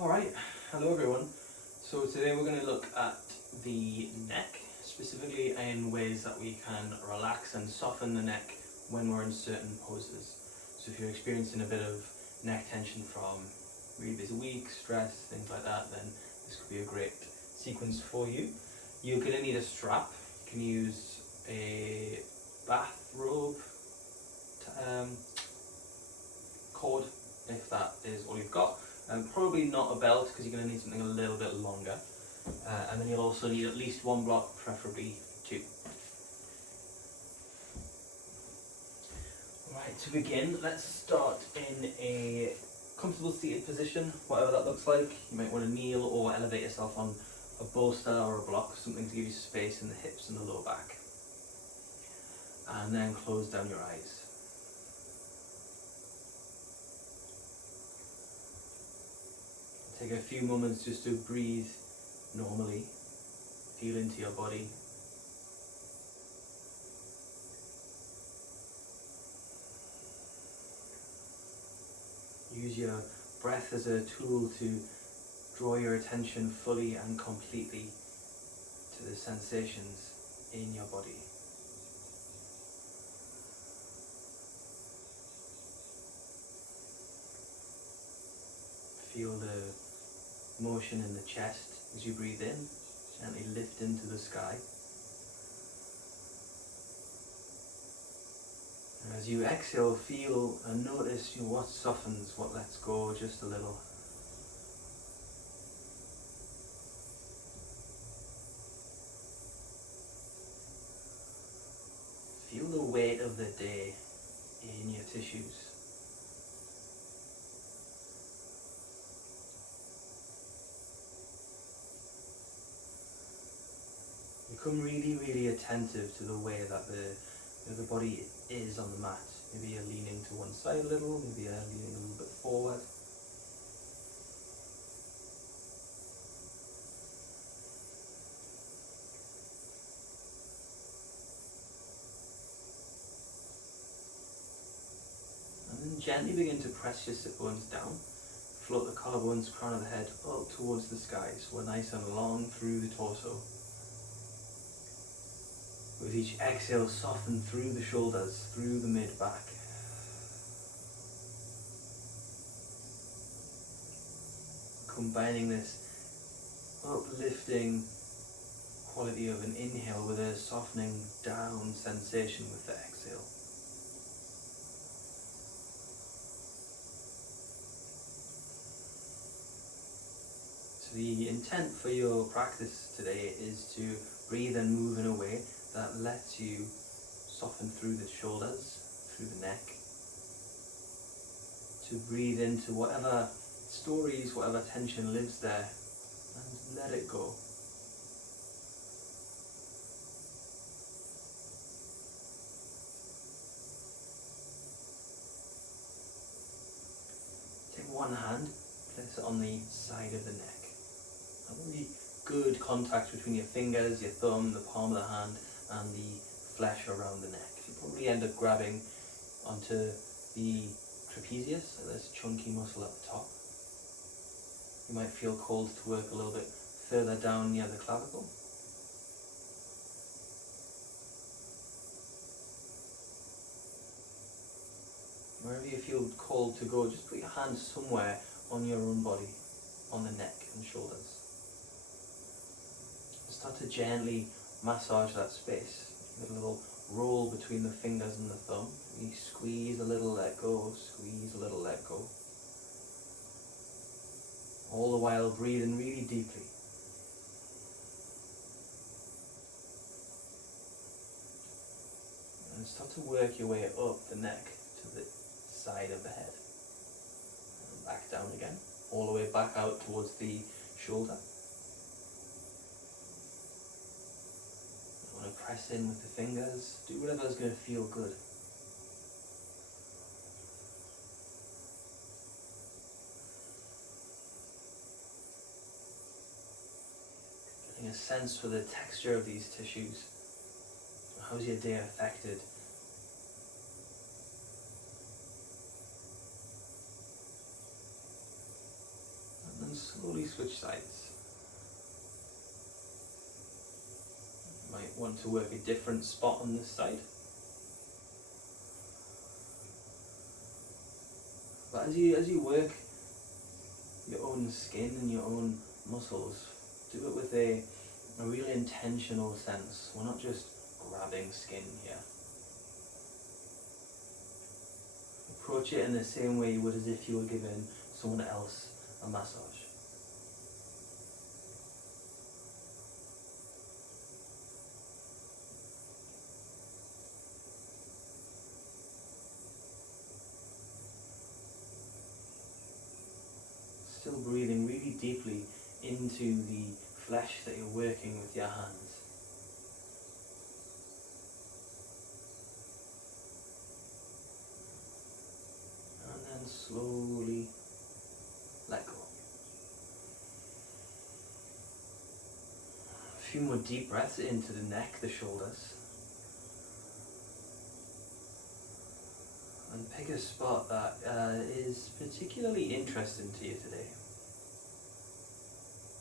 Alright, hello everyone. So today we're going to look at the neck, specifically in ways that we can relax and soften the neck when we're in certain poses. So if you're experiencing a bit of neck tension from really busy week, stress, things like that, then this could be a great sequence for you. You're going to need a strap. You can use a bathrobe cord if that is all you've got. Probably not a belt because you're going to need something a little bit longer. And then you'll also need at least one block, preferably two. Alright, to begin, let's start in a comfortable seated position, whatever that looks like. You might want to kneel or elevate yourself on a bolster or a block, something to give you space in the hips and the lower back. And then close down your eyes. Take a few moments just to breathe normally, feel into your body. Use your breath as a tool to draw your attention fully and completely to the sensations in your body. Feel the motion in the chest as you breathe in, gently lift into the sky. And as you exhale, feel and notice what softens, what lets go just a little. Feel the weight of the day in your tissues. Become really attentive to the way that the body is on the mat. Maybe you're leaning to one side a little, maybe you're leaning a little bit forward. And then gently begin to press your sit bones down. Float the collarbones, crown of the head up towards the sky, so we're nice and long through the torso. With each exhale, soften through the shoulders, through the mid-back. Combining this uplifting quality of an inhale with a softening down sensation with the exhale. So the intent for your practice today is to breathe and move in a way that lets you soften through the shoulders, through the neck, to breathe into whatever stories, whatever tension lives there, and let it go. Take one hand, place it on the side of the neck. That will be good contact between your fingers, your thumb, the palm of the hand, and the flesh around the neck. You probably end up grabbing onto the trapezius, so this chunky muscle at the top. You might feel called to work a little bit further down near the clavicle. Wherever you feel called to go, just put your hand somewhere on your own body, on the neck and shoulders. Start to gently massage that space. Give it a little roll between the fingers and the thumb. You squeeze a little, let go, squeeze a little, let go. All the while breathing really deeply. And start to work your way up the neck to the side of the head. And back down again, all the way back out towards the shoulder. Press in with the fingers, do whatever's going to feel good. Getting a sense for the texture of these tissues. How's your day affected? And then slowly switch sides. You might want to work a different spot on this side. But as you work your own skin and your own muscles, do it with a really intentional sense. We're not just grabbing skin here. Approach it in the same way you would as if you were giving someone else a massage. Still breathing really deeply into the flesh that you're working with your hands. And then slowly let go. A few more deep breaths into the neck, the shoulders. And pick a spot that is particularly interesting to you today.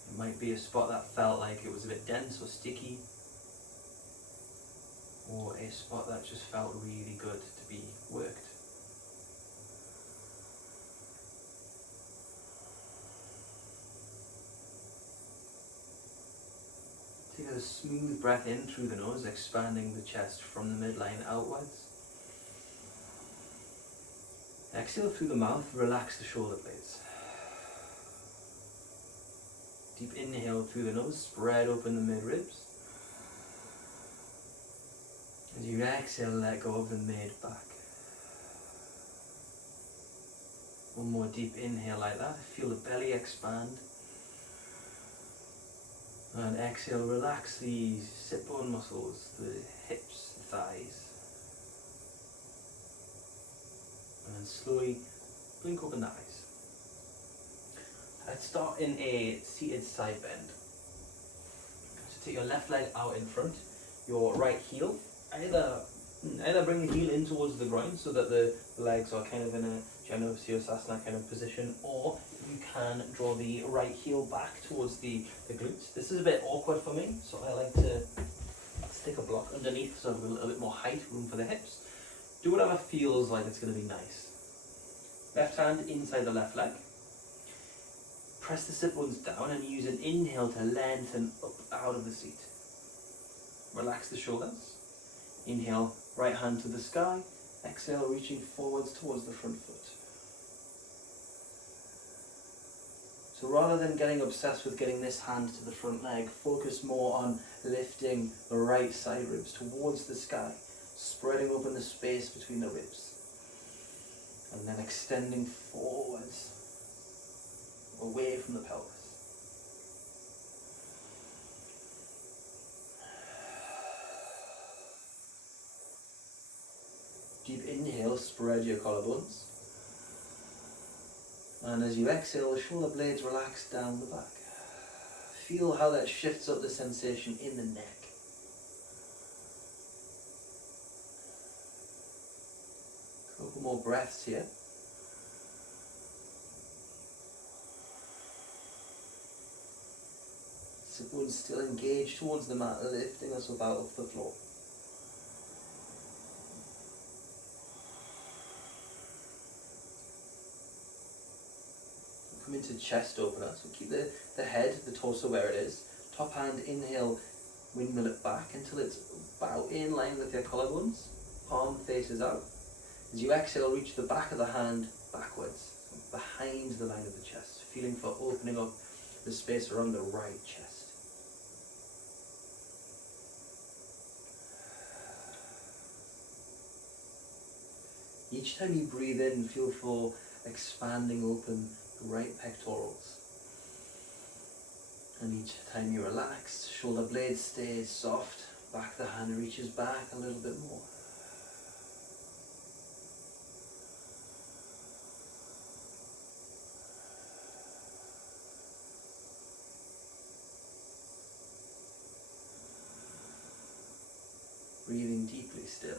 It might be a spot that felt like it was a bit dense or sticky, or a spot that just felt really good to be worked. Take a smooth breath in through the nose, expanding the chest from the midline outwards. Exhale through the mouth, relax the shoulder blades. Deep inhale through the nose, spread open the mid-ribs. As you exhale, let go of the mid-back. One more deep inhale like that, feel the belly expand. And exhale, relax the sit bone muscles, the hips, the thighs. And then slowly blink open the eyes. Let's start in a seated side bend. So take your left leg out in front, your right heel. Either bring the heel in towards the ground so that the legs are kind of in a Janu Sirsasana kind of position, or you can draw the right heel back towards the glutes. This is a bit awkward for me, so I like to stick a block underneath so I've got a little bit more height, room for the hips. Do whatever feels like it's going to be nice. Left hand inside the left leg. Press the sit bones down and use an inhale to lengthen up out of the seat. Relax the shoulders. Inhale, right hand to the sky. Exhale, reaching forwards towards the front foot. So rather than getting obsessed with getting this hand to the front leg, focus more on lifting the right side ribs towards the sky, spreading open the space between the ribs. And then extending forwards, away from the pelvis. Deep inhale, spread your collarbones. And as you exhale, the shoulder blades relax down the back. Feel how that shifts up the sensation in the neck. A couple more breaths here. Sit bones still engaged towards the mat, lifting us up out of the floor. Come into chest opener, so keep the head, the torso where it is. Top hand, inhale, windmill it back until it's about in line with your collarbones. Palm faces out. As you exhale, reach the back of the hand backwards, behind the line of the chest, feeling for opening up the space around the right chest. Each time you breathe in, feel for expanding open the right pectorals. And each time you relax, shoulder blades stay soft, back of the hand reaches back a little bit more. Breathing deeply still.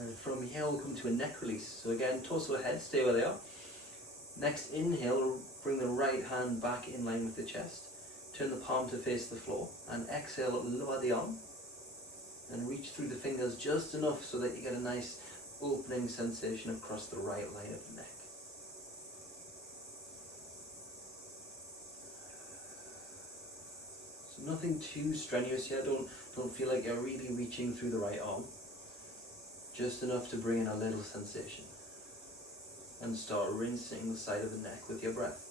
And from here we'll come to a neck release. So again, torso, head, stay where they are. Next inhale, bring the right hand back in line with the chest. Turn the palm to face the floor. And exhale, lower the arm. And reach through the fingers just enough so that you get a nice opening sensation across the right line of the neck. So nothing too strenuous here. Don't feel like you're really reaching through the right arm. Just enough to bring in a little sensation. And start rinsing the side of the neck with your breath.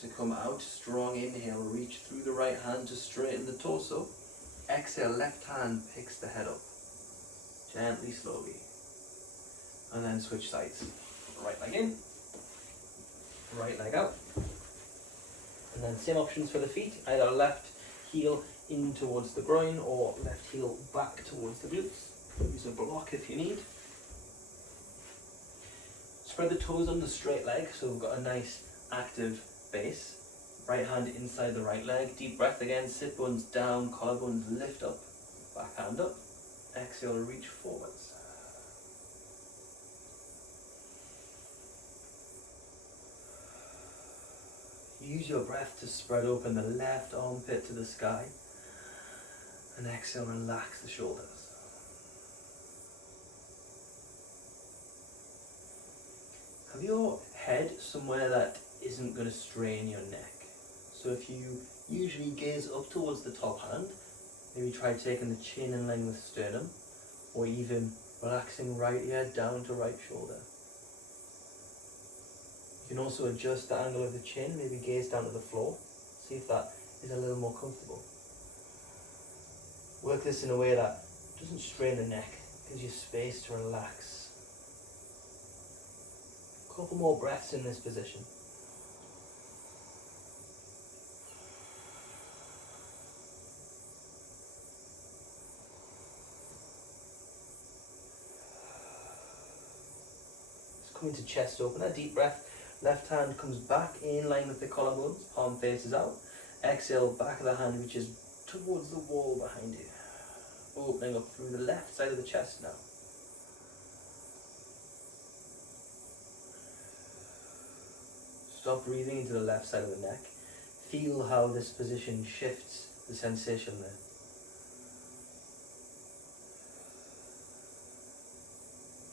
To come out, strong inhale, reach through the right hand to straighten the torso. Exhale, left hand picks the head up. Gently, slowly. And then switch sides. Right leg in, right leg out. And then same options for the feet, either left heel in towards the groin or left heel back towards the glutes. Use a block if you need. Spread the toes on the straight leg, so we've got a nice active base. Right hand inside the right leg. Deep breath again. Sit bones down, collarbones lift up. Back hand up. Exhale, reach forwards. Use your breath to spread open the left armpit to the sky. And exhale, relax the shoulders. Have your head somewhere that isn't going to strain your neck. So if you usually gaze up towards the top hand, maybe try taking the chin in line with sternum, or even relaxing right ear down to right shoulder. You can also adjust the angle of the chin, maybe gaze down to the floor, see if that is a little more comfortable. Work this in a way that doesn't strain the neck, gives you space to relax. A couple more breaths in this position. Coming to chest opener, deep breath. Left hand comes back in line with the collarbones, palm faces out. Exhale, back of the hand reaches towards the wall behind you. Opening up through the left side of the chest now. Stop breathing into the left side of the neck. Feel how this position shifts the sensation there.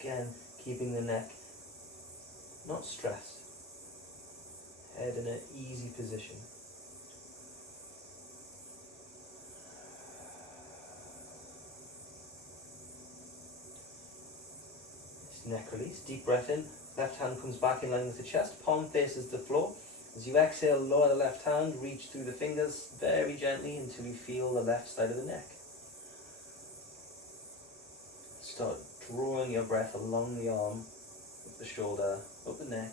Again, keeping the neck not stressed. Head in an easy position. Neck release, deep breath in, left hand comes back in line with the chest, palm faces the floor. As you exhale, lower the left hand, reach through the fingers very gently until you feel the left side of the neck. Start drawing your breath along the arm, up the shoulder, up the neck,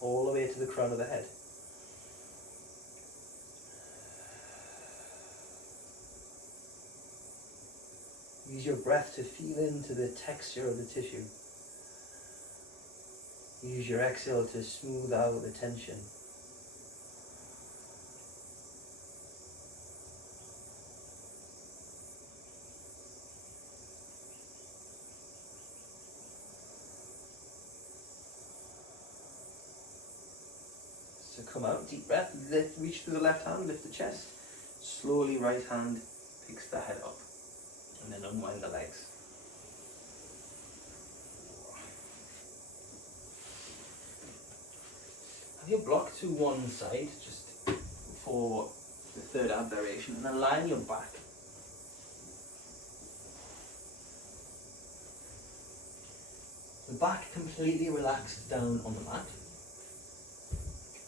all the way to the crown of the head. Use your breath to feel into the texture of the tissue. Use your exhale to smooth out the tension. So come out, deep breath, reach through the left hand, lift the chest. Slowly right hand picks the head up. And then unwind the legs. Have your block to one side, just for the third ab variation, and then lie on your back. The back completely relaxed down on the mat.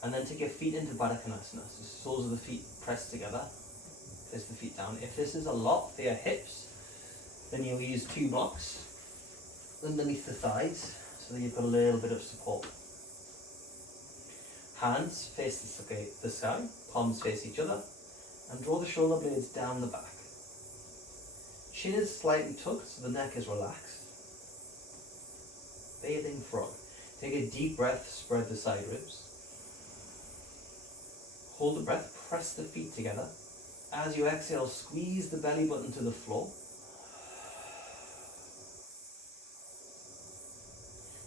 And then take your feet into Baddha Konasana. So soles of the feet pressed together. Place the feet down. If this is a lot for your hips, then you'll use 2 blocks underneath the thighs so that you've got a little bit of support. Hands face the sky, palms face each other, and draw the shoulder blades down the back. Chin is slightly tucked, so the neck is relaxed. Bathing frog. Take a deep breath, spread the side ribs. Hold the breath, press the feet together. As you exhale, squeeze the belly button to the floor.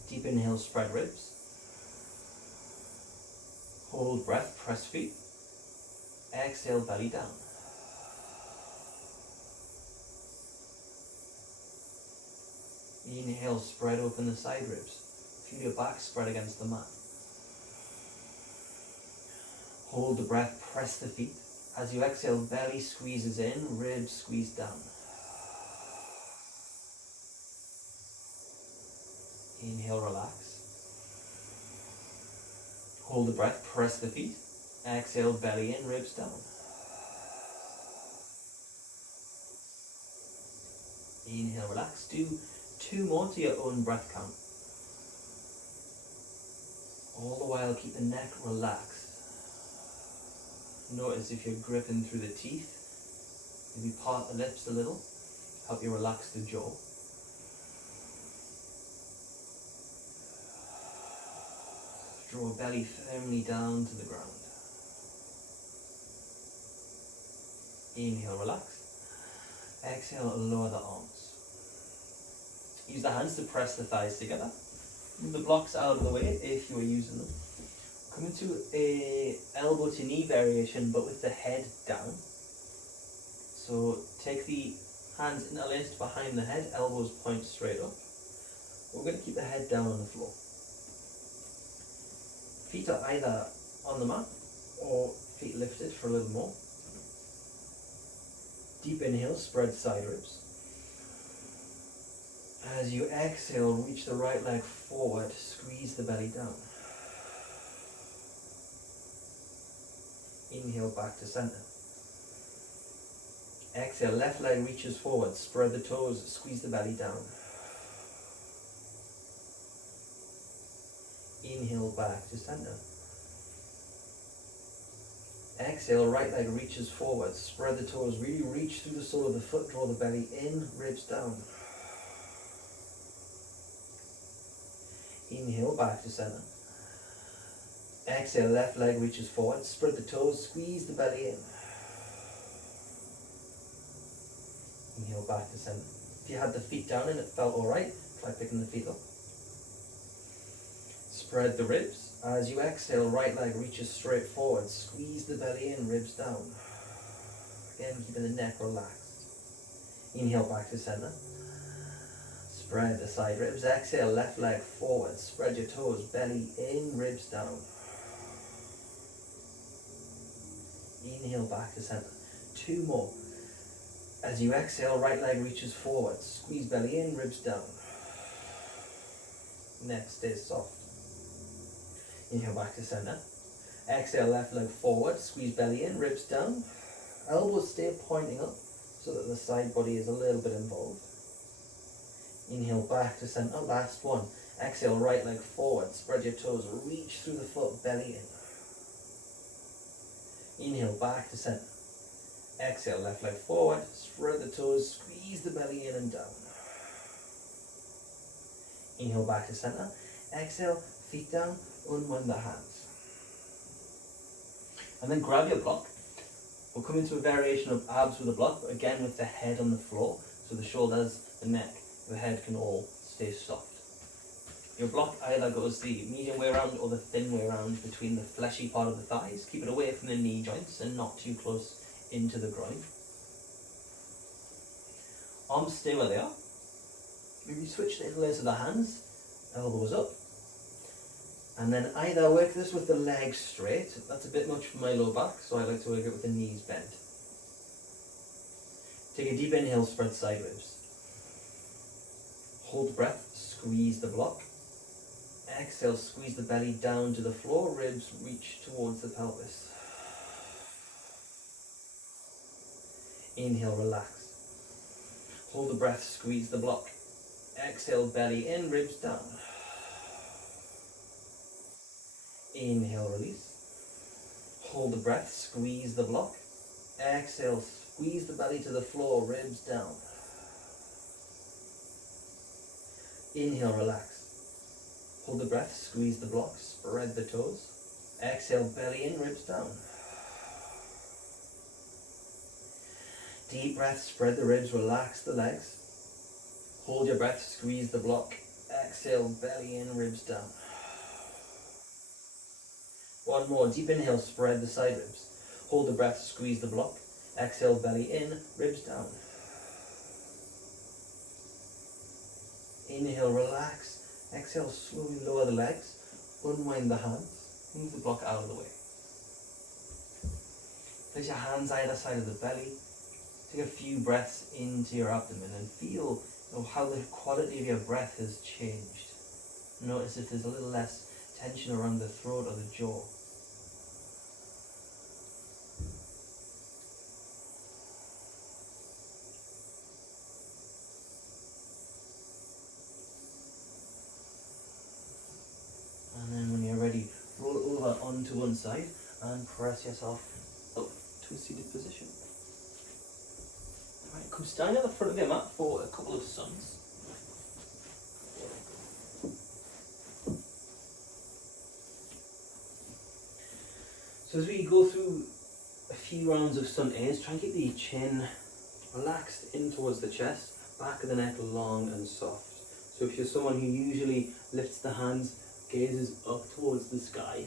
Deep inhale, spread ribs. Hold breath, press feet. Exhale, belly down. Inhale, spread open the side ribs. Feel your back spread against the mat. Hold the breath, press the feet. As you exhale, belly squeezes in, ribs squeeze down. Inhale, relax. Hold the breath, press the feet. Exhale, belly in, ribs down. Inhale, relax. Do 2 more to your own breath count. All the while, keep the neck relaxed. Notice if you're gripping through the teeth, maybe part the lips a little, help you relax the jaw. Draw belly firmly down to the ground. Inhale, relax. Exhale, lower the arms. Use the hands to press the thighs together. Move the blocks out of the way if you are using them. Come into a elbow to knee variation, but with the head down. So take the hands interlaced behind the head, elbows point straight up. We're going to keep the head down on the floor. Feet are either on the mat or feet lifted for a little more. Deep inhale, spread side ribs. As you exhale, reach the right leg forward, squeeze the belly down. Inhale, back to center. Exhale, left leg reaches forward, spread the toes, squeeze the belly down. Inhale, back to center. Exhale, right leg reaches forward, spread the toes, really reach through the sole of the foot, draw the belly in, ribs down. Inhale, back to center. Exhale, left leg reaches forward, spread the toes, squeeze the belly in. Inhale, back to center. If you had the feet down and it felt alright, try picking the feet up. Spread the ribs. As you exhale, right leg reaches straight forward, squeeze the belly in, ribs down. Again, keeping the neck relaxed. Inhale, back to center. Spread the side ribs. Exhale, left leg forward, spread your toes, belly in, ribs down. Inhale, back to center. 2 more. As you exhale, right leg reaches forward, squeeze belly in, ribs down. Neck stays soft. Inhale, back to center. Exhale, left leg forward, squeeze belly in, ribs down. Elbows stay pointing up so that the side body is a little bit involved. Inhale, back to center. Last one. Exhale, right leg forward, spread your toes, reach through the foot, belly in. Inhale, back to center. Exhale, left leg forward, spread the toes, squeeze the belly in and down. Inhale, back to center. Exhale, feet down, unwind the hands. And then grab your block. We'll come into a variation of abs with a block, but again with the head on the floor, so the shoulders, the neck, the head can all stay soft. Your block either goes the medium way around or the thin way around between the fleshy part of the thighs. Keep it away from the knee joints and not too close into the groin. Arms stay where they are. Maybe switch the interlace of the hands, elbows up. And then either work this with the legs straight. That's a bit much for my low back, so I like to work it with the knees bent. Take a deep inhale, spread side ribs. Hold the breath, squeeze the block. Exhale, squeeze the belly down to the floor, ribs reach towards the pelvis. Inhale, relax. Hold the breath, squeeze the block. Exhale, belly in, ribs down. Inhale, release. Hold the breath, squeeze the block. Exhale, squeeze the belly to the floor, ribs down. Inhale, relax. Hold the breath, squeeze the block, spread the toes. Exhale, belly in, ribs down. Deep breath, spread the ribs, relax the legs. Hold your breath, squeeze the block. Exhale, belly in, ribs down. One more, deep inhale, spread the side ribs. Hold the breath, squeeze the block. Exhale, belly in, ribs down. Inhale, relax. Exhale, slowly lower the legs. Unwind the hands. Move the block out of the way. Place your hands either side of the belly. Take a few breaths into your abdomen and feel how the quality of your breath has changed. Notice if there's a little less tension around the throat or the jaw. And then when you're ready, roll over onto one side and press yourself up to a seated position. Right, come stand at the front of your mat for a couple of suns. So as we go through a few rounds of sun A's, try and keep the chin relaxed in towards the chest, back of the neck long and soft. So if you're someone who usually lifts the hands, gazes up towards the sky,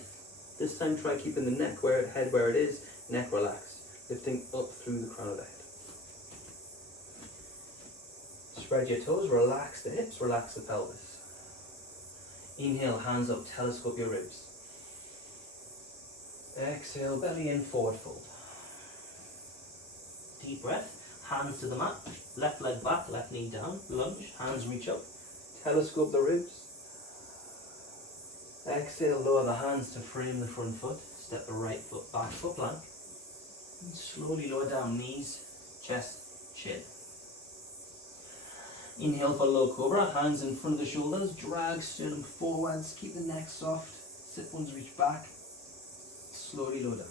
this time try keeping the head where it is, neck relaxed, lifting up through the crown of the head. Spread your toes, relax the hips, relax the pelvis. Inhale, hands up, telescope your ribs. Exhale, belly in, forward fold. Deep breath, hands to the mat, left leg back, left knee down, lunge, hands reach up, telescope the ribs. Exhale, lower the hands to frame the front foot, step the right foot back for plank. And slowly lower down, knees, chest, chin. Inhale for low cobra, hands in front of the shoulders, drag sternum forwards, keep the neck soft, sit bones reach back, slowly lower down.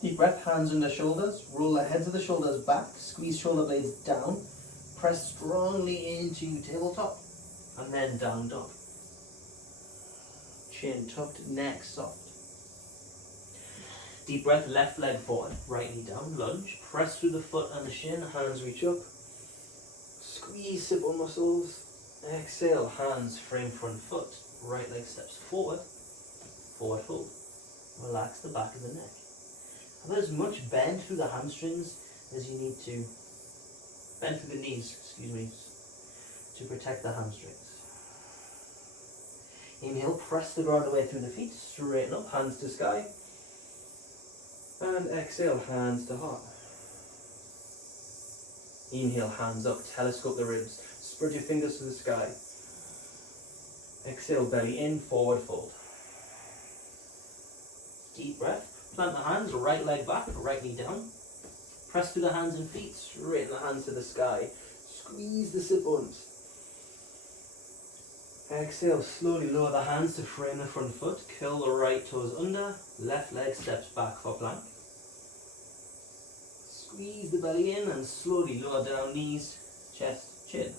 Deep breath, hands under shoulders, roll the heads of the shoulders back, squeeze shoulder blades down, press strongly into tabletop, and then down dog. Chin tucked, neck soft. Deep breath, left leg forward, right knee down, lunge, press through the foot and the shin, hands reach up. Squeeze sit bone muscles. Exhale, hands frame front foot, right leg steps forward, forward fold. Relax the back of the neck. Have as much bend through the hamstrings as you need to, bend through the knees, to protect the hamstrings. Inhale, press the ground away through the feet, straighten up, hands to sky. And exhale, hands to heart. Inhale, hands up, telescope the ribs, spread your fingers to the sky. Exhale, belly in, forward fold. Deep breath, plant the hands, right leg back, right knee down. Press through the hands and feet, straighten the hands to the sky. Squeeze the sit bones. Exhale, slowly lower the hands to frame the front foot, curl the right toes under, left leg steps back for plank. Squeeze the belly in and slowly lower down knees, chest, chin.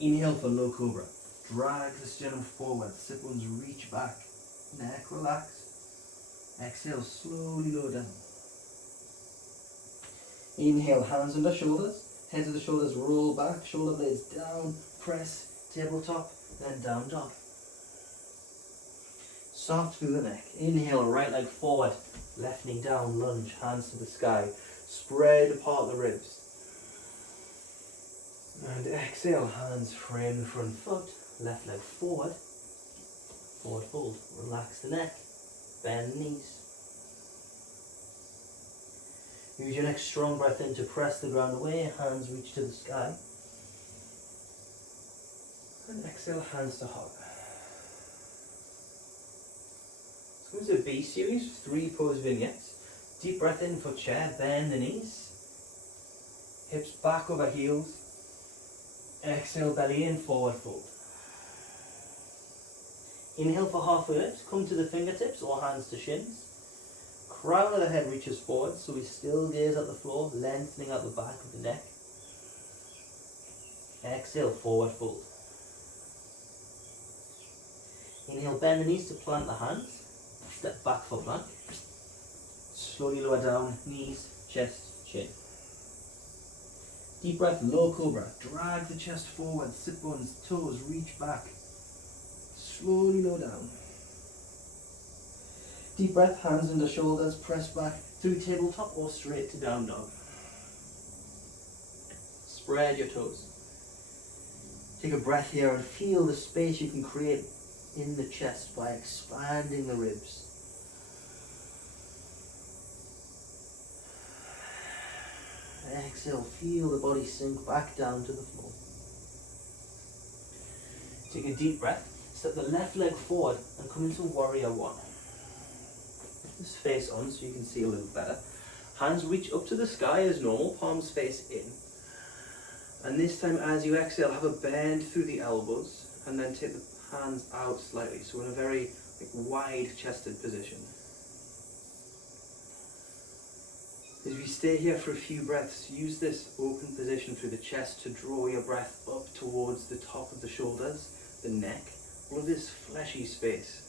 Inhale for low cobra. Drag the sternum forward, sit bones reach back, neck relaxed. Exhale, slowly lower down. Inhale, hands under shoulders, heads of the shoulders roll back, shoulder blades down, press, tabletop, then down dog. Soft through the neck. Inhale, right leg forward, left knee down, lunge, hands to the sky. Spread apart the ribs. And exhale, hands frame the front foot, left leg forward, forward fold. Relax the neck, bend the knees. Use your next strong breath in to press the ground away, hands reach to the sky. And exhale, hands to heart. So this is a B series, 3 pose vignettes. Deep breath in for chair, bend the knees. Hips back over heels. Exhale, belly in, forward fold. Inhale for halfway lift, come to the fingertips or hands to shins. Crown of the head reaches forward, so we still gaze at the floor, lengthening out the back of the neck. Exhale, forward fold. Inhale, bend the knees to plant the hands. Step back for plank. Slowly lower down, knees, chest, chin. Deep breath, low cobra. Drag the chest forward, sit bones, toes, reach back. Slowly lower down. Deep breath, hands under shoulders, press back through tabletop or straight to down dog. Spread your toes. Take a breath here and feel the space you can create in the chest by expanding the ribs. Exhale, feel the body sink back down to the floor. Take a deep breath, step the left leg forward and come into warrior one. Just face on so you can see a little better. Hands reach up to the sky as normal, palms face in. And this time as you exhale, have a bend through the elbows and then take the hands out slightly. So in a very wide-chested position. As we stay here for a few breaths, use this open position through the chest to draw your breath up towards the top of the shoulders, the neck, all of this fleshy space.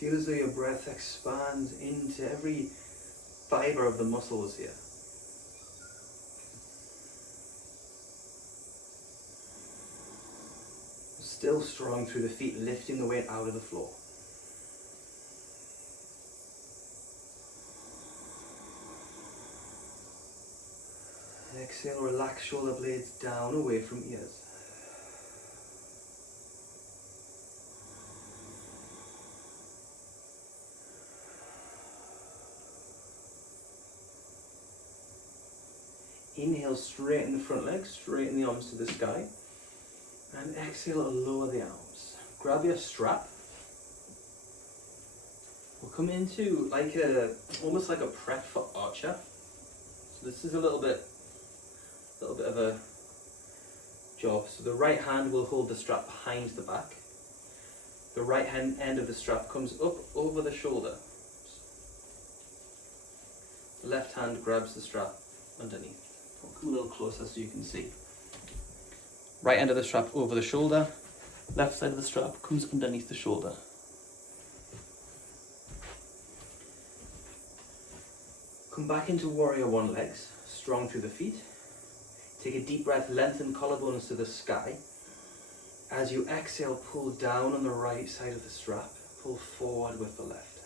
Feel as though your breath expands into every fiber of the muscles here. Still strong through the feet, lifting the weight out of the floor. Exhale, relax shoulder blades down away from ears. Inhale, straighten the front legs, straighten the arms to the sky. And exhale, lower the arms. Grab your strap. We'll come into almost like a prep for archer. So this is a little bit of a job. So the right hand will hold the strap behind the back. The right hand end of the strap comes up over the shoulder. The left hand grabs the strap underneath. I'll come a little closer so you can see. Right end of the strap over the shoulder, left side of the strap comes underneath the shoulder. Come back into warrior one legs, strong through the feet. Take a deep breath, lengthen collarbones to the sky. As you exhale, pull down on the right side of the strap, pull forward with the left.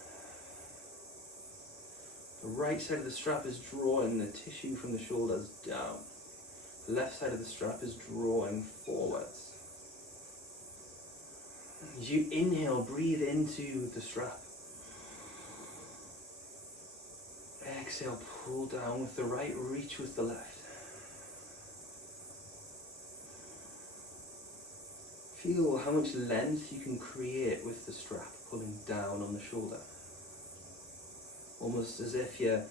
The right side of the strap is drawing the tissue from the shoulders down. The left side of the strap is drawing forwards. As you inhale, breathe into the strap. Exhale, pull down with the right, reach with the left. Feel how much length you can create with the strap pulling down on the shoulder. Almost as if you're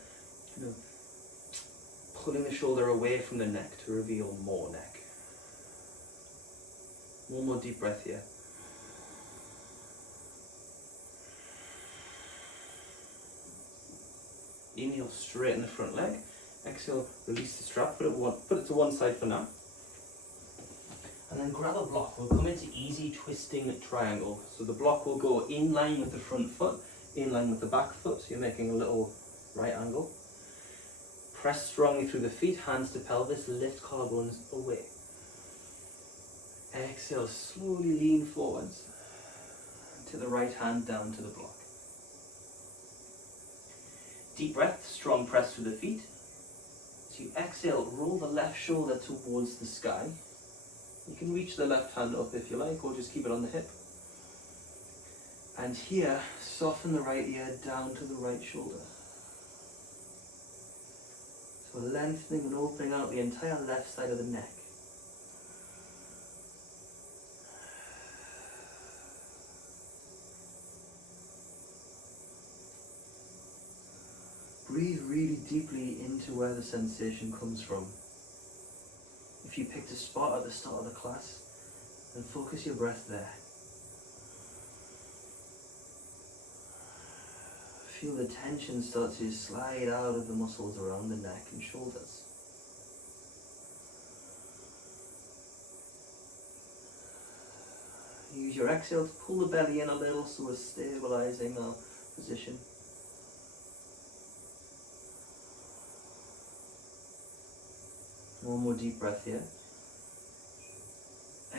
pulling the shoulder away from the neck to reveal more neck. One more deep breath here. Inhale, straighten the front leg. Exhale, release the strap, put it to one side for now. And then grab a block. We'll come into easy twisting triangle. So the block will go in line with the front foot, in line with the back foot. So you're making a little right angle. Press strongly through the feet, hands to pelvis, lift collarbones away. Exhale, slowly lean forwards to the right hand down to the block. Deep breath, strong press through the feet. As you exhale, roll the left shoulder towards the sky. You can reach the left hand up if you like, or just keep it on the hip. And here, soften the right ear down to the right shoulder. So lengthening and opening out the entire left side of the neck. Breathe really deeply into where the sensation comes from. If you picked a spot at the start of the class, then focus your breath there. Feel the tension start to slide out of the muscles around the neck and shoulders. use your exhale to pull the belly in a little, so we're stabilising our position. One more deep breath here.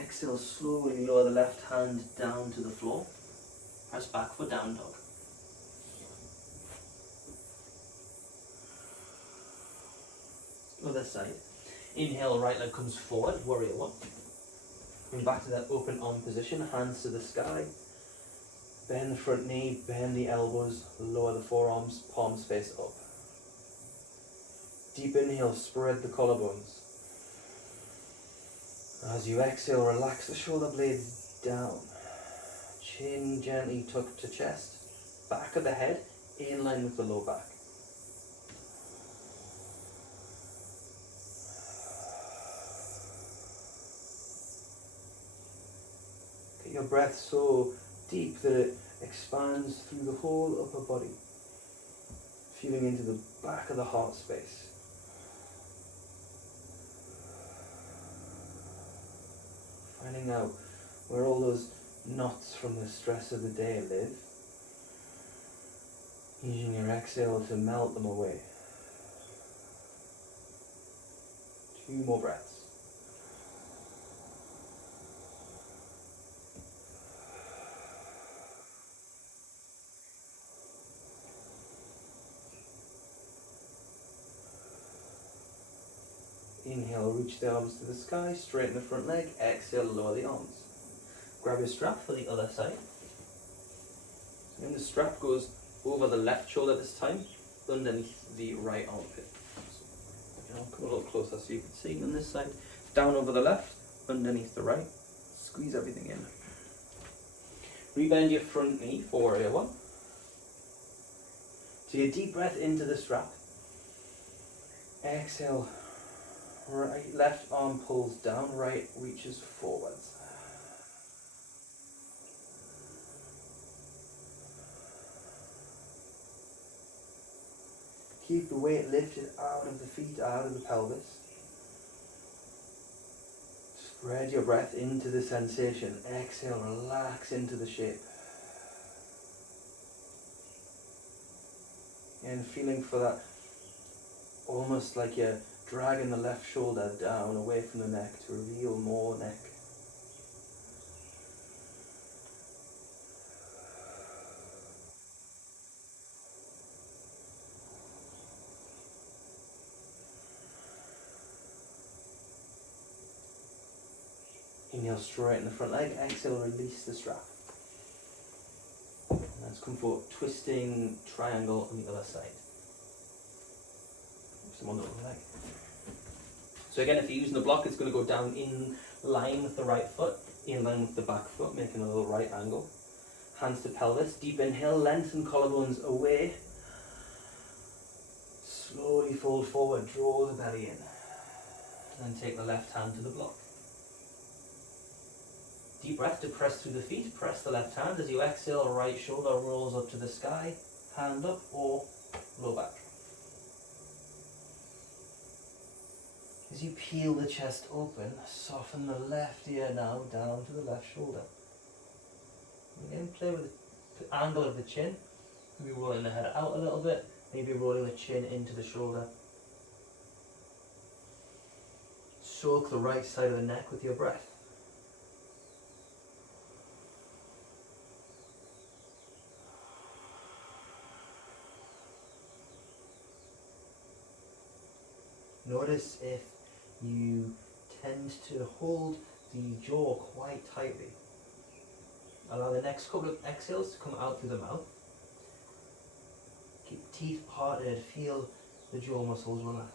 Exhale, slowly lower the left hand down to the floor. Press back for down dog. Other side. Inhale, right leg comes forward, warrior one. Coming back to that open arm position, hands to the sky. Bend the front knee, bend the elbows, lower the forearms, palms face up. Deep inhale, spread the collarbones. As you exhale, relax the shoulder blades down. Chin gently tucked to chest. Back of the head in line with the low back. Get your breath so deep that it expands through the whole upper body. Feeling into the back of the heart space. Finding out where all those knots from the stress of the day live. Using your exhale to melt them away. 2 more breaths. Inhale, reach the arms to the sky, straighten the front leg. Exhale, lower the arms. Grab your strap for the other side. And the strap goes over the left shoulder this time, underneath the right armpit. So, I'll come a little closer so you can see on this side. Down over the left, underneath the right. Squeeze everything in. Rebend your front knee for warrior one. Take a deep breath into the strap. Exhale. Right, left arm pulls down, right reaches forwards. Keep the weight lifted out of the feet, out of the pelvis. Spread your breath into the sensation. Exhale, relax into the shape. And feeling for that, almost like you're dragging the left shoulder down away from the neck to reveal more neck. Inhale, straighten the front leg. Exhale, release the strap. And let's come for twisting triangle on the other side. Some on the other leg. So again, if you're using the block, it's going to go down in line with the right foot, in line with the back foot, making a little right angle. Hands to pelvis. Deep inhale, lengthen collarbones away. Slowly fold forward, draw the belly in. And then take the left hand to the block. Deep breath to press through the feet. Press the left hand. As you exhale, right shoulder rolls up to the sky. Hand up or low back. As you peel the chest open, soften the left ear now down to the left shoulder. Again, play with the angle of the chin. Maybe rolling the head out a little bit. Maybe rolling the chin into the shoulder. Soak the right side of the neck with your breath. Notice if you tend to hold the jaw quite tightly. Allow the next couple of exhales to come out through the mouth. Keep teeth parted, feel the jaw muscles relax.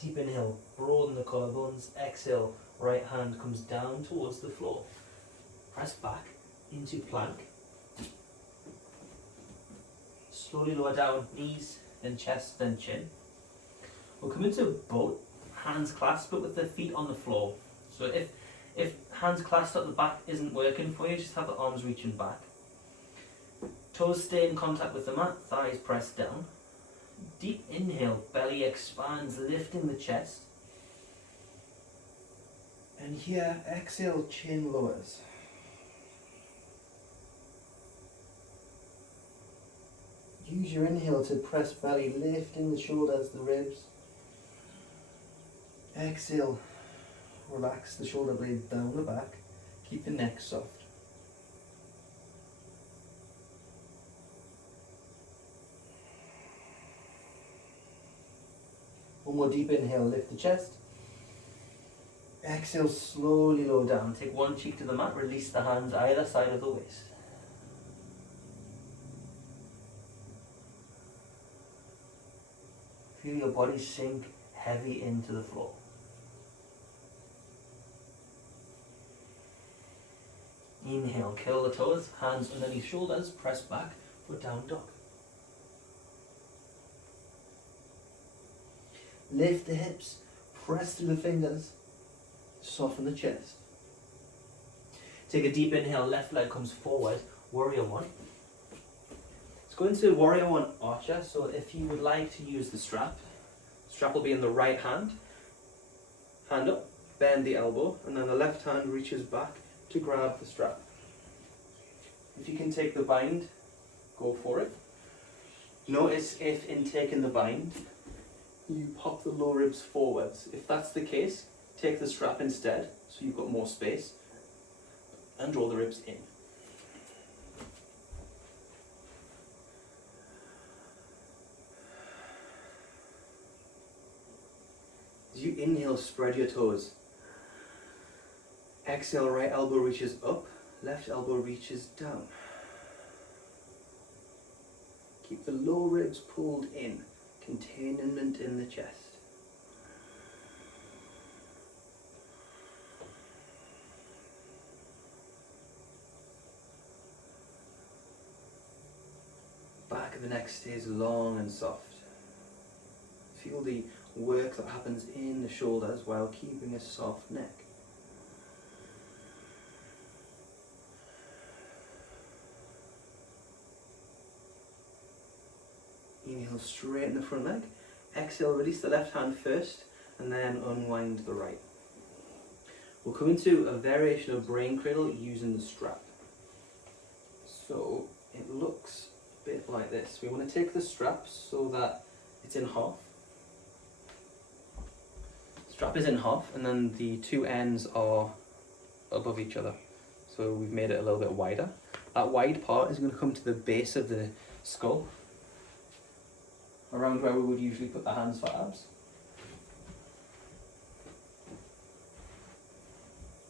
Deep inhale, broaden the collarbones. Exhale, right hand comes down towards the floor. Press back into plank. Slowly lower down, knees, then chest, then chin. We'll come into boat, hands clasped but with the feet on the floor. So if If hands clasped at the back isn't working for you, just have the arms reaching back. Toes stay in contact with the mat, thighs pressed down. Deep inhale, belly expands, lifting the chest. And here, exhale, chin lowers. Use your inhale to press belly, lifting the shoulders, the ribs. Exhale, relax the shoulder blades down the back. Keep the neck soft. One more deep inhale, lift the chest. Exhale, slowly lower down. Take one cheek to the mat, release the hands either side of the waist. Feel your body sink heavy into the floor. Inhale, curl the toes, hands underneath shoulders, press back for down dog. Lift the hips, press through the fingers, soften the chest. Take a deep inhale, left leg comes forward, warrior one. Let's go into warrior one archer. So if you would like to use the strap will be in the right hand. Hand up, bend the elbow, and then the left hand reaches back to grab the strap. If you can take the bind, go for it. Notice if in taking the bind, you pop the low ribs forwards. If that's the case, take the strap instead, so you've got more space, and draw the ribs in. As you inhale, spread your toes. Exhale, right elbow reaches up, left elbow reaches down. Keep the low ribs pulled in, containment in the chest. Back of the neck stays long and soft. Feel the work that happens in the shoulders while keeping a soft neck. Inhale, straighten the front leg. Exhale, release the left hand first, and then unwind the right. We'll come into a variation of brain cradle using the strap. So it looks a bit like this. We want to take the strap so that it's in half. Strap is in half, and then the two ends are above each other. So we've made it a little bit wider. That wide part is going to come to the base of the skull, around where we would usually put the hands for abs.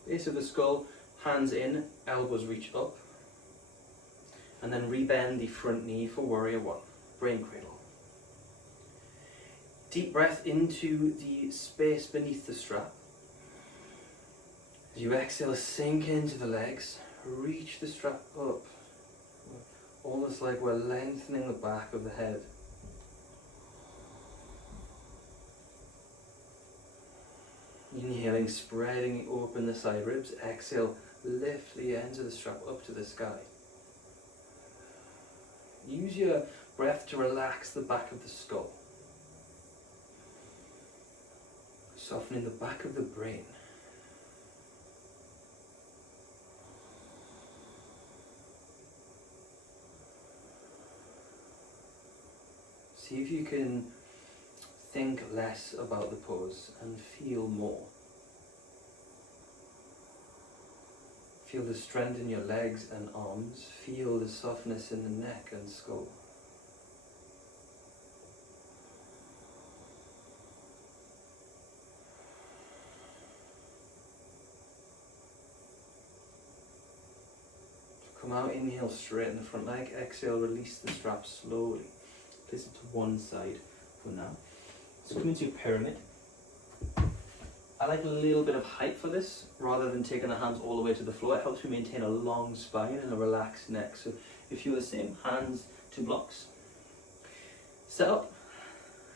Base of the skull, hands in, elbows reach up. And then rebend the front knee for warrior one, brain cradle. Deep breath into the space beneath the strap. As you exhale, sink into the legs, reach the strap up, almost like we're lengthening the back of the head. Inhaling, spreading open the side ribs. Exhale, lift the ends of the strap up to the sky. Use your breath to relax the back of the skull. Softening the back of the brain. See if you can think less about the pose and feel more. Feel the strength in your legs and arms. Feel the softness in the neck and skull. Come out, inhale, straighten the front leg. Exhale, release the strap slowly. Place it to one side for now. Let's come into a pyramid. I like a little bit of height for this, rather than taking the hands all the way to the floor. It helps me maintain a long spine and a relaxed neck. So if you're the same, hands to blocks. Set up,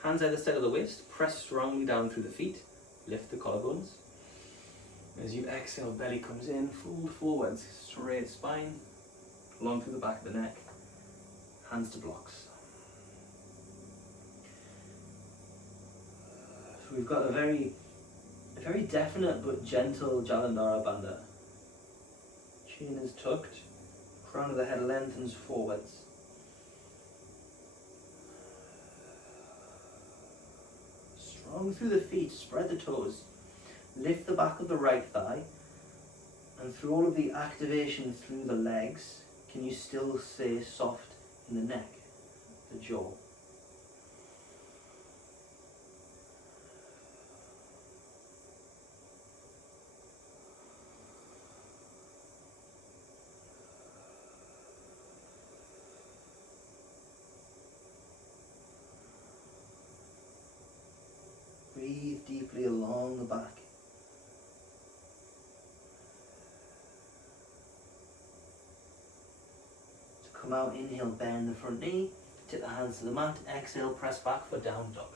hands either side of the waist, press strongly down through the feet, lift the collarbones. As you exhale, belly comes in, fold forwards, straight spine, long through the back of the neck, hands to blocks. So we've got a very definite but gentle Jalandhara Bandha. Chin is tucked, crown of the head lengthens forwards. Strong through the feet, spread the toes. Lift the back of the right thigh, and through all of the activation through the legs, can you still stay soft in the neck, the jaw? Breathe deeply along the back. To come out, inhale, bend the front knee, take the hands to the mat, exhale, press back for down dog.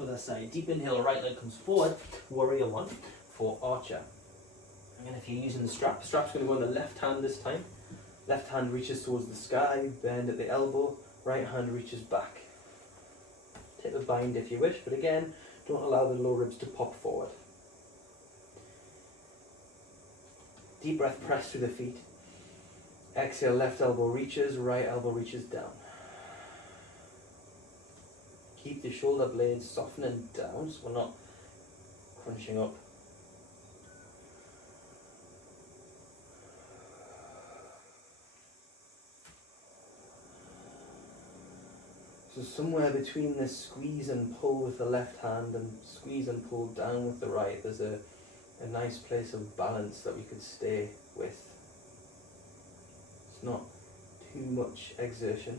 Other side, deep inhale, right leg comes forward, warrior one for archer. And if you're using the strap's going to go on the left hand this time. Left hand reaches towards the sky, bend at the elbow, right hand reaches back. Take a bind if you wish, but again, don't allow the low ribs to pop forward. Deep breath, press through the feet. Exhale, left elbow reaches, right elbow reaches down. Keep the shoulder blades softening down so we're not crunching up. So somewhere between this squeeze and pull with the left hand and squeeze and pull down with the right, there's a nice place of balance that we could stay with. It's not too much exertion.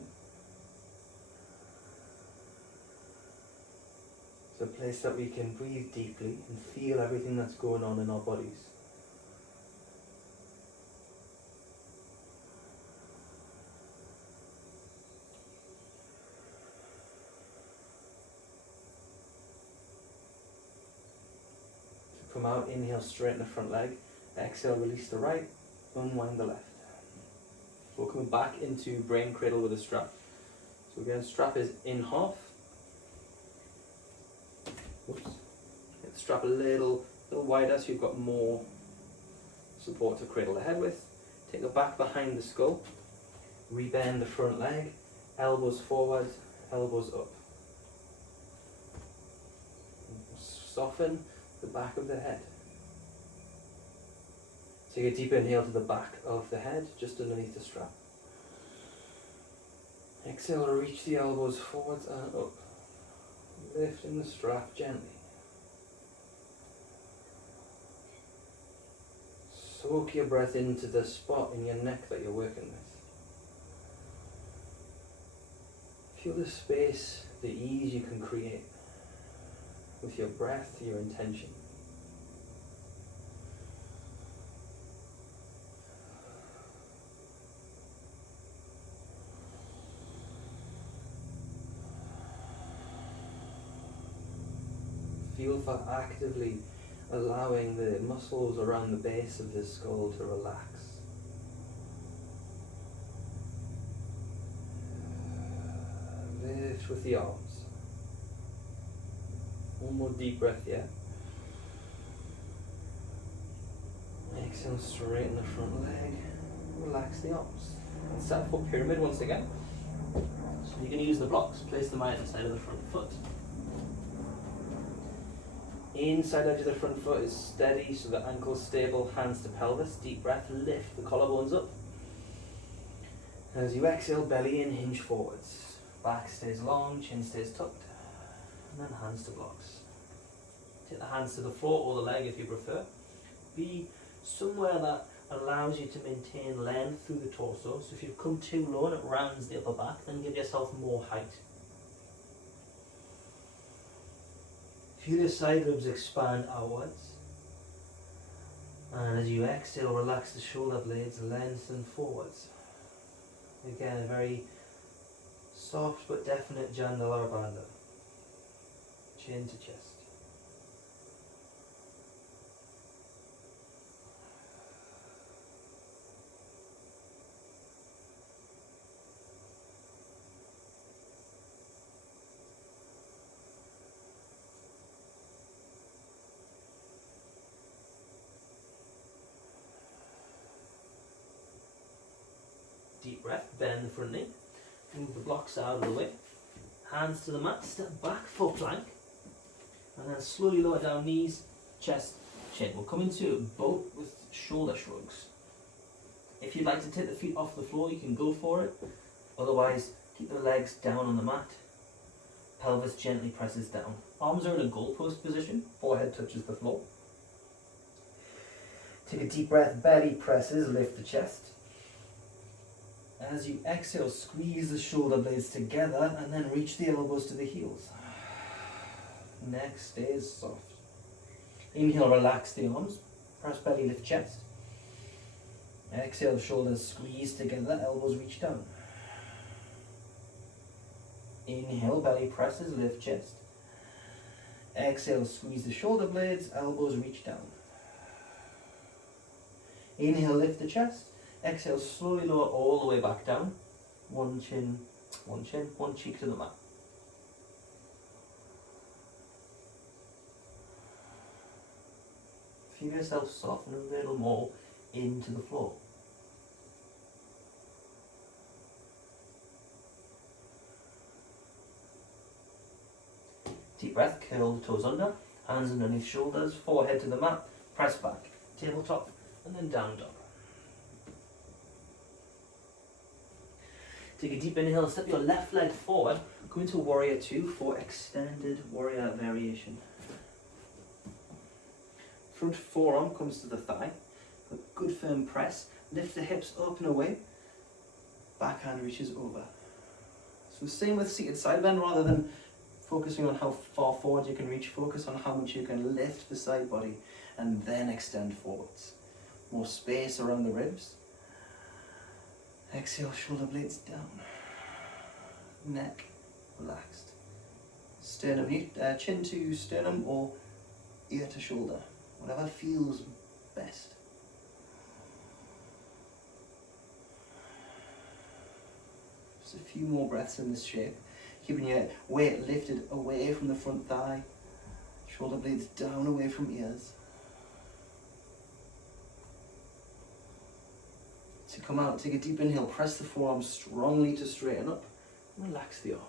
It's a place that we can breathe deeply and feel everything that's going on in our bodies. Come out, inhale, straighten the front leg. Exhale, release the right, unwind the left. We're coming back into brain cradle with a strap. So again, strap is in half. Whoops. Get the strap a little wider so you've got more support to cradle the head with. Take the back behind the skull. Rebend the front leg. Elbows forward, elbows up. Soften the back of the head. Take a deep inhale to the back of the head, just underneath the strap. Exhale, reach the elbows forwards and up. Lifting the strap gently. Soak your breath into the spot in your neck that you're working with. Feel the space, the ease you can create with your breath, your intention. Feel for actively allowing the muscles around the base of the skull to relax. Lift with the arms. One more deep breath here. Exhale, straighten the front leg. Relax the arms. And set foot pyramid once again. So you're going to use the blocks. Place them either side of the front foot. Inside edge of the front foot is steady, so the ankle's stable, hands to pelvis. Deep breath, lift the collarbones up. As you exhale, belly in, hinge forwards. Back stays long, chin stays tucked. And then hands to blocks. Take the hands to the floor or the leg if you prefer. Be somewhere that allows you to maintain length through the torso. So if you've come too low and it rounds the upper back, then give yourself more height. Feel your side ribs expand outwards. And as you exhale, relax the shoulder blades, lengthen forwards. Again, a very soft but definite Jalandhara Bandha. chin to chest. Deep breath, bend the front knee, move the blocks out of the way, hands to the mat, step back for plank, and then slowly lower down knees, chest, chin. We'll come into both with shoulder shrugs. If you'd like to take the feet off the floor, you can go for it. Otherwise, keep the legs down on the mat. Pelvis gently presses down. Arms are in a goalpost position, forehead touches the floor. Take a deep breath, belly presses, lift the chest. As you exhale, squeeze the shoulder blades together and then reach the elbows to the heels. Neck stays soft. Inhale, relax the arms. Press belly, lift chest. Exhale, shoulders squeeze together, elbows reach down. Inhale, belly presses, lift chest. Exhale, squeeze the shoulder blades, elbows reach down. Inhale, lift the chest. Exhale, slowly lower all the way back down. One chin, one cheek to the mat. Feel yourself soften a little more into the floor. Deep breath, curl the toes under, hands underneath shoulders, forehead to the mat, press back, tabletop, and then down dog. Take a deep inhale, step your left leg forward, go into warrior two for extended warrior variation. Front forearm comes to the thigh, a good firm press, lift the hips up and away, backhand reaches over. So same with seated side bend, rather than focusing on how far forward you can reach, focus on how much you can lift the side body and then extend forwards. More space around the ribs. Exhale, shoulder blades down. Neck relaxed. Sternum, chin to sternum or ear to shoulder. Whatever feels best. Just a few more breaths in this shape. Keeping your weight lifted away from the front thigh. Shoulder blades down away from ears. To come out, take a deep inhale, press the forearms strongly to straighten up. Relax the arms.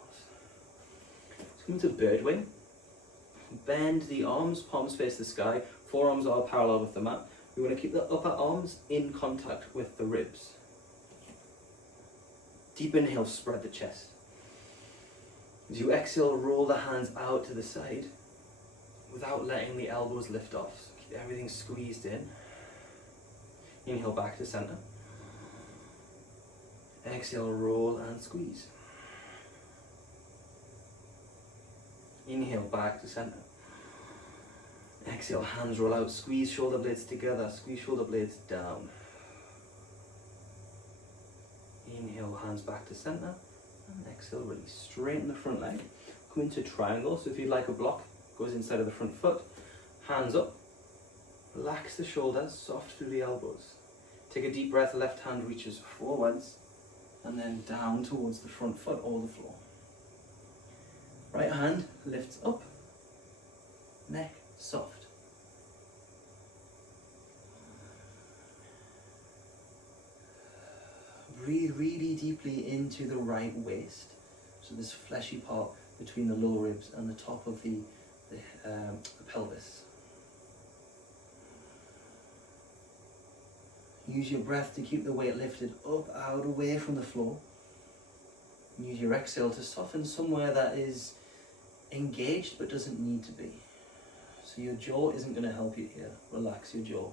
Let's come into bird wing. Bend the arms, palms face the sky, forearms are parallel with the mat. We want to keep the upper arms in contact with the ribs. Deep inhale, spread the chest. As you exhale, roll the hands out to the side without letting the elbows lift off. So keep everything squeezed in. Inhale back to center. Exhale, roll and squeeze. Inhale back to center. Exhale, hands roll out, squeeze shoulder blades together, squeeze shoulder blades down. Inhale, hands back to center. And exhale, release. Straighten the front leg. Come into triangle. So if you'd like a block, goes inside of the front foot. Hands up. Relax the shoulders, soft through the elbows. Take a deep breath, left hand reaches forwards. And then down towards the front foot or the floor. Right hand lifts up. Neck soft. Breathe really deeply into the right waist. So this fleshy part between the lower ribs and the top of the pelvis. Use your breath to keep the weight lifted up, out, away from the floor. Use your exhale to soften somewhere that is engaged but doesn't need to be. So your jaw isn't going to help you here. Relax your jaw.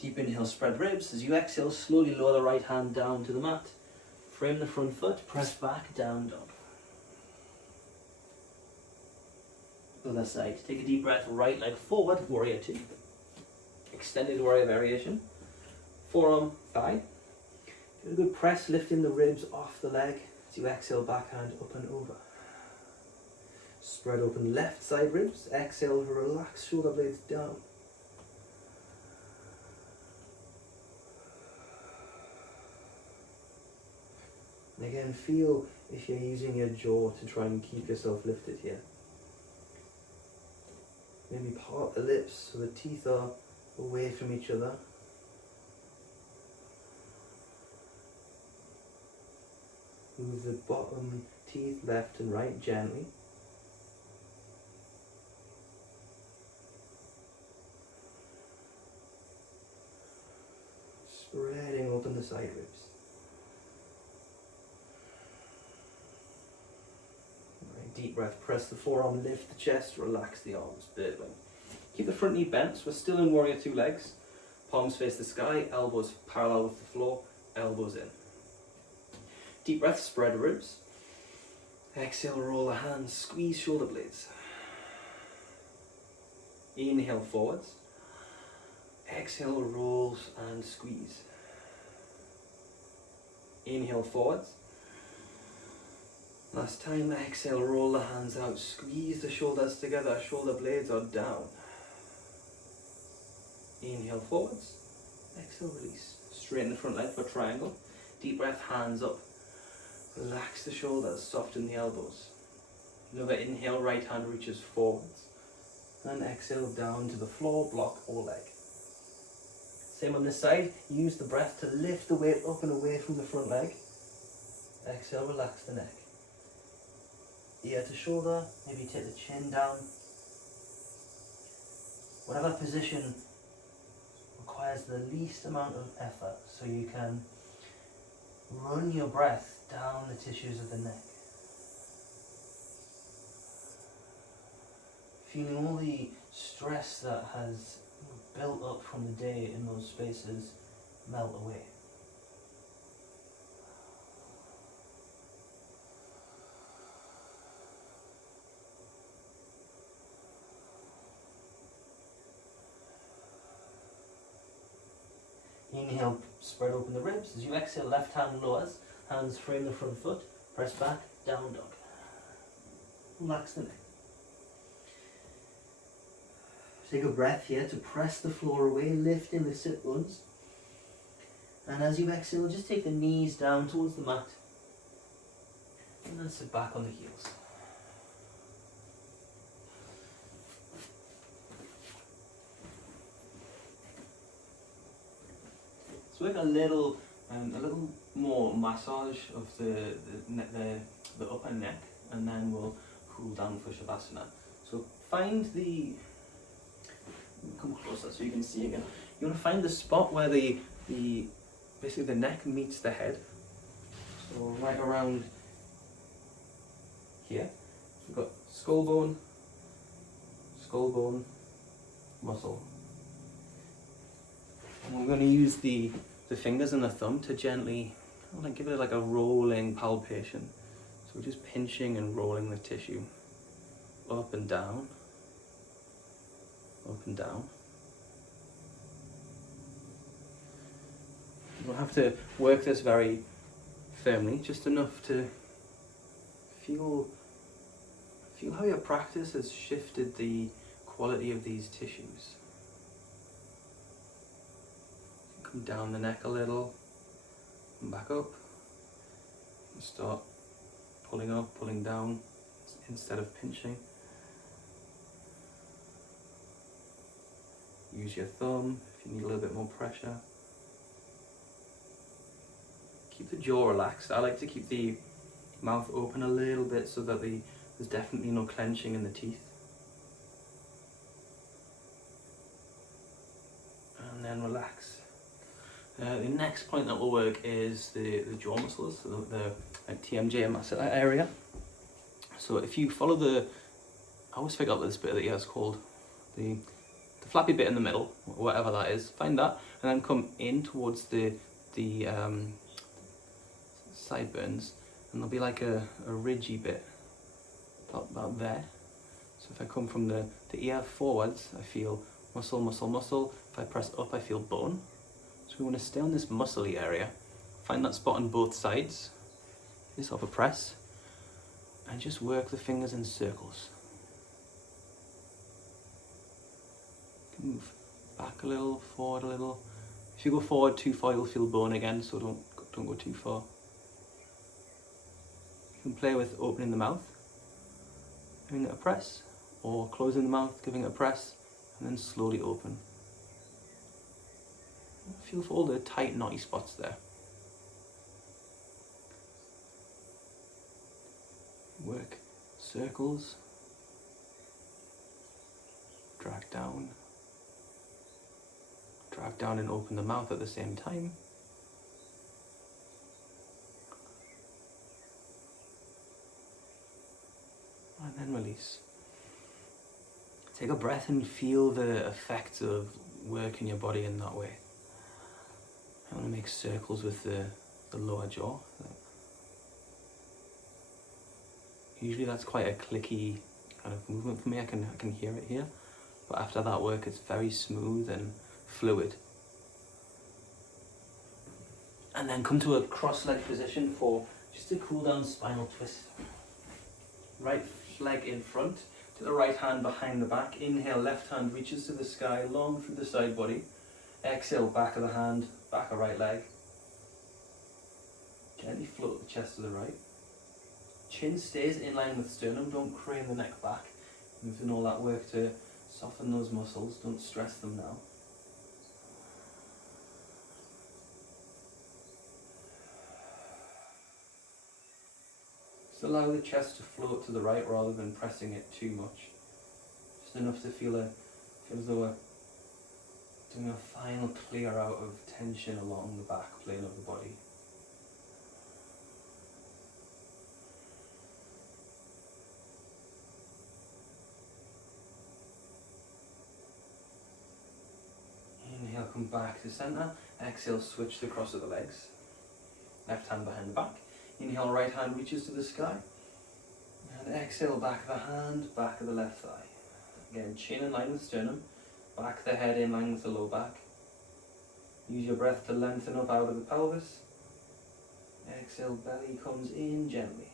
Deep inhale, spread ribs. As you exhale, slowly lower the right hand down to the mat. Frame the front foot, press back, down dog. Other side. Take a deep breath, right leg forward, warrior two. Extended warrior variation. Forearm, thigh. Get a good press, lifting the ribs off the leg as you exhale, backhand up and over. Spread open left side ribs. Exhale, relax shoulder blades down. And again, feel if you're using your jaw to try and keep yourself lifted here. Maybe part the lips so the teeth are away from each other. Move the bottom teeth left and right gently. Spreading open the side ribs. Right, deep breath, press the forearm, lift the chest, relax the arms, birdwing. Keep the front knee bent, so we're still in warrior two legs. Palms face the sky, elbows parallel with the floor, elbows in. Deep breath, spread ribs. Exhale, roll the hands, squeeze shoulder blades. Inhale forwards. Exhale, rolls and squeeze. Inhale forwards. Last time, exhale, roll the hands out, squeeze the shoulders together, shoulder blades are down. Inhale forwards. Exhale, release. Straighten the front leg for triangle. Deep breath, hands up. Relax the shoulders, soften the elbows. Another inhale, right hand reaches forwards. And exhale down to the floor, block or leg. Same on this side, use the breath to lift the weight up and away from the front leg. Exhale, relax the neck. Ear to shoulder, maybe take the chin down. Whatever position requires the least amount of effort, so you can run your breath down the tissues of the neck. Feeling all the stress that has built up from the day in those spaces melt away. Inhale, spread open the ribs. As you exhale, left hand lowers, hands frame the front foot, press back, down dog. Relax the neck. Take a breath here to press the floor away, lifting the sit bones. And as you exhale, just take the knees down towards the mat. And then sit back on the heels. So like a little more massage of the upper neck, and then we'll cool down for Shavasana. So find the, come closer so you can see again. You want to find the spot where basically the neck meets the head. So right around here, we've got skull bone, muscle. And we're going to use the fingers and the thumb to gently give it like a rolling palpation. So we're just pinching and rolling the tissue up and down, up and down. We'll have to work this very firmly, just enough to feel how your practice has shifted the quality of these tissues. Come down the neck a little, and back up, and start pulling up, pulling down instead of pinching. Use your thumb if you need a little bit more pressure. Keep the jaw relaxed. I like to keep the mouth open a little bit so that there's definitely no clenching in the teeth. And then relax. The next point that will work is the jaw muscles, so the TMJ muscle area. So if you follow I always forget what this bit of the ear is called, the flappy bit in the middle, whatever that is, find that, and then come in towards the sideburns, and there'll be like a ridgy bit about there. So if I come from the ear forwards, I feel muscle, muscle, muscle. If I press up, I feel bone. So we want to stay on this muscly area Find that spot on both sides. Give yourself a press. And just work the fingers in circles. Move back a little, forward a little. If you go forward too far, you'll feel bone again, so don't go too far. You can play with opening the mouth, giving it a press, or closing the mouth, giving it a press, and then slowly open. Feel for all the tight, knotty spots there. Work circles, drag down and open the mouth at the same time. And then release. Take a breath and feel the effects of working your body in that way. I want to make circles with the lower jaw. Usually that's quite a clicky kind of movement for me. I can hear it here. But after that work, it's very smooth and fluid. And then come to a cross-legged position for just a cool down spinal twist. Right leg in front, to the right hand behind the back. Inhale, left hand reaches to the sky, long through the side body. Exhale, back of the hand, back of right leg. Gently float the chest to the right. Chin stays in line with sternum, don't crane the neck back. We've done all that work to soften those muscles, don't stress them now. Just allow the chest to float to the right rather than pressing it too much. Just enough to feel as though we're doing a final clear out of tension along the back plane of the body. Inhale, come back to center. Exhale, switch the cross of the legs. Left hand behind the back. Inhale, right hand reaches to the sky. And exhale, back of the hand, back of the left thigh. Again, chin in line with sternum. Back of the head in line with the low back. Use your breath to lengthen up out of the pelvis. Exhale, belly comes in gently.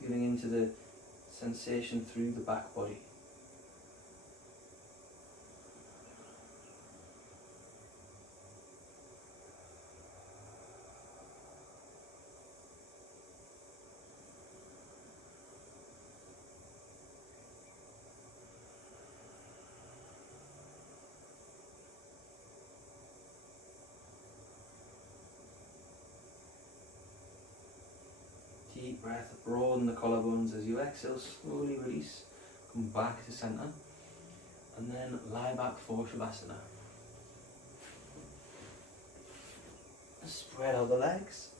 Feeling into the sensation through the back body. Deep breath, broaden the collarbones as you exhale, slowly release, come back to center, and then lie back for Shavasana. Spread out the legs,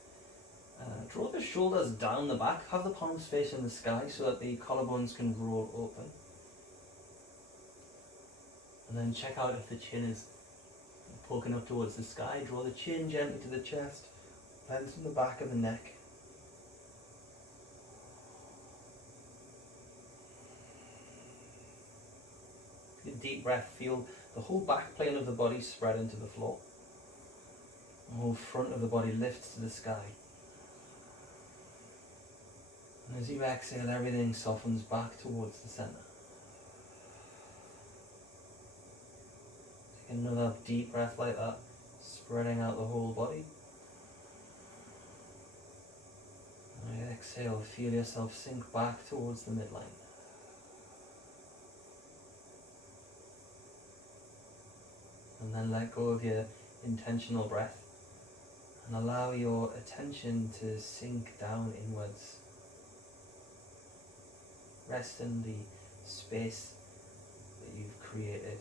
draw the shoulders down the back, have the palms facing the sky so that the collarbones can roll open. And then check out if the chin is poking up towards the sky, draw the chin gently to the chest, lengthen the back of the neck. Deep breath, feel the whole back plane of the body spread into the floor. The whole front of the body lifts to the sky. And as you exhale, everything softens back towards the center. Take another deep breath like that, spreading out the whole body. And exhale, feel yourself sink back towards the midline. And then let go of your intentional breath and allow your attention to sink down inwards. Rest in the space that you've created,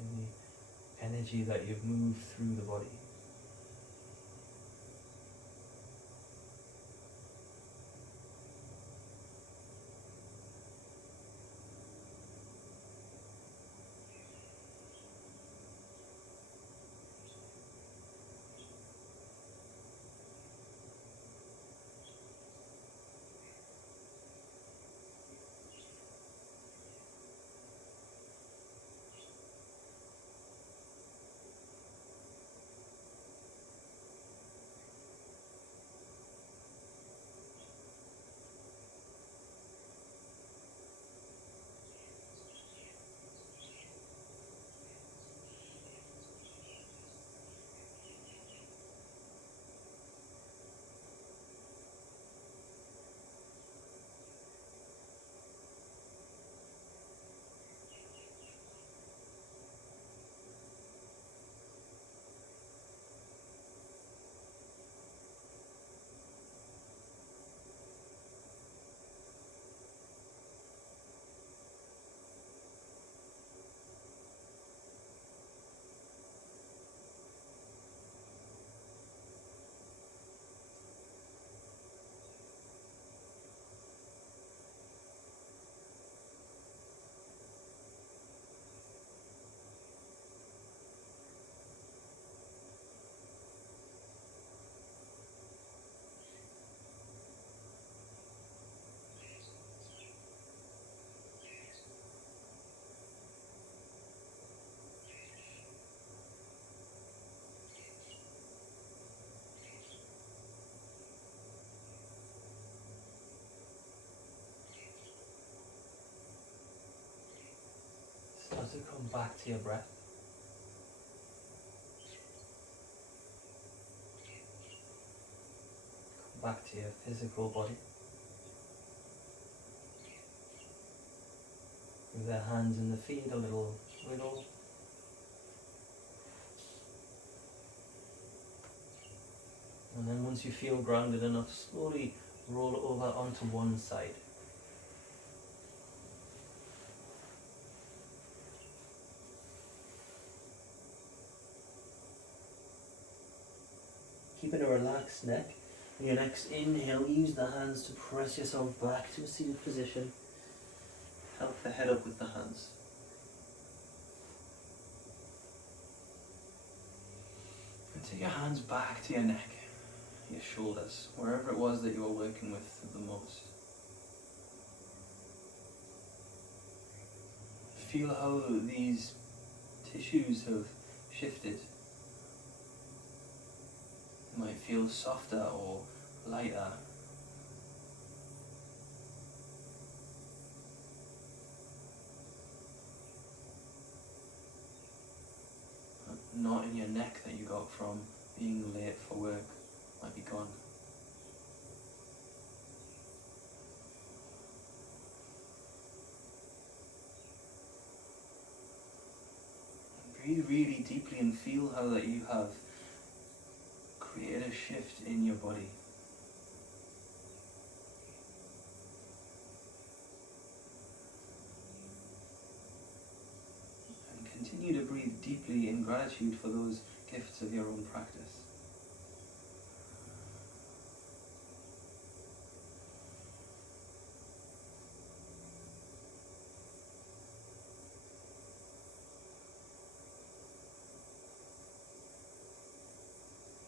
in the energy that you've moved through the body. to come back to your breath. Come back to your physical body. With the hands and the feet a little wiggle. And then once you feel grounded enough, slowly roll over onto one side. Keeping a relaxed neck. On your next inhale, use the hands to press yourself back to a seated position. Help the head up with the hands. And take your hands back to your neck, your shoulders, wherever it was that you were working with the most. Feel how these tissues have shifted. You might feel softer or lighter. Knot in your neck that you got from being late for work might be gone. Breathe really deeply and feel how that you have created a shift in your body. And continue to breathe deeply in gratitude for those gifts of your own practice.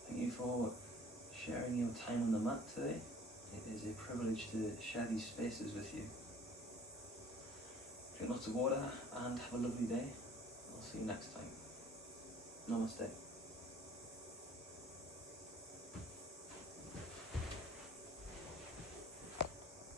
Thank you for sharing your time on the mat today. It is a privilege to share these spaces with you. Drink lots of water and have a lovely day. I'll see you next time. Namaste.